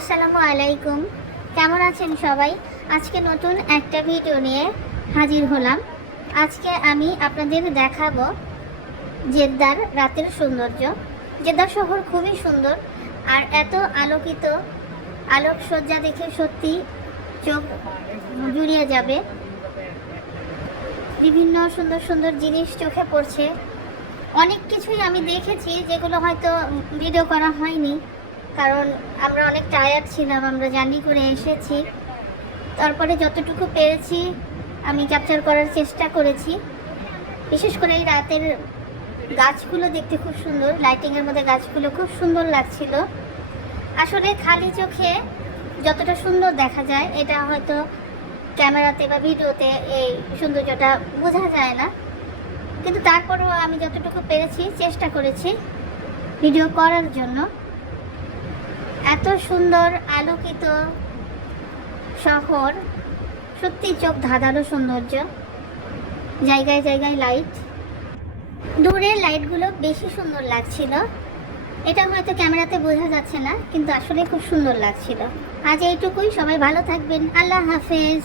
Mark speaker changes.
Speaker 1: আসসালামু আলাইকুম। কেমন আছেন সবাই? আজকে নতুন একটা ভিডিও নিয়ে হাজির হলাম। আজকে আমি আপনাদের দেখাবো জেদ্দার রাতের সৌন্দর্য। জেদ্দা শহর খুবই সুন্দর আর এত আলোকিত, আলোকসজ্জা দেখে সত্যি চোখ জুড়িয়ে যাবে। বিভিন্ন সুন্দর সুন্দর জিনিস চোখে পড়ছে। অনেক কিছুই আমি দেখেছি যেগুলো হয়তো ভিডিও করা হয়নি। কারণ আমরা অনেক টায়ার্ড ছিলাম, আমরা জার্নি করে এসেছি। তারপরে যতটুকু পেরেছি, আমি ক্যাপচার করার চেষ্টা করেছি। বিশেষ করে এই রাতের গাছগুলো দেখতে খুব সুন্দর লাইটিংয়ের মধ্যে গাছগুলো খুব সুন্দর লাগছিল। আসলে খালি চোখে যতটা সুন্দর দেখা যায়, এটা হয়তো ক্যামেরাতে বা ভিডিওতে এই সৌন্দর্যটা বোঝা যায় না। কিন্তু তারপরেও আমি যতটুকু পেরেছি, চেষ্টা করেছি ভিডিও করার জন্য। এত সুন্দর আলোকিত শহর। সত্যি চোখ ধাঁধানো সৌন্দর্য। জায়গায় জায়গায় লাইট দূরের লাইটগুলো বেশি সুন্দর লাগছিল। এটা হয়তো ক্যামেরাতে বোঝা যাচ্ছে না, কিন্তু আসলে খুব সুন্দর লাগছিল। আজ এইটুকুই, সবাই ভালো থাকবেন। আল্লাহ হাফেজ।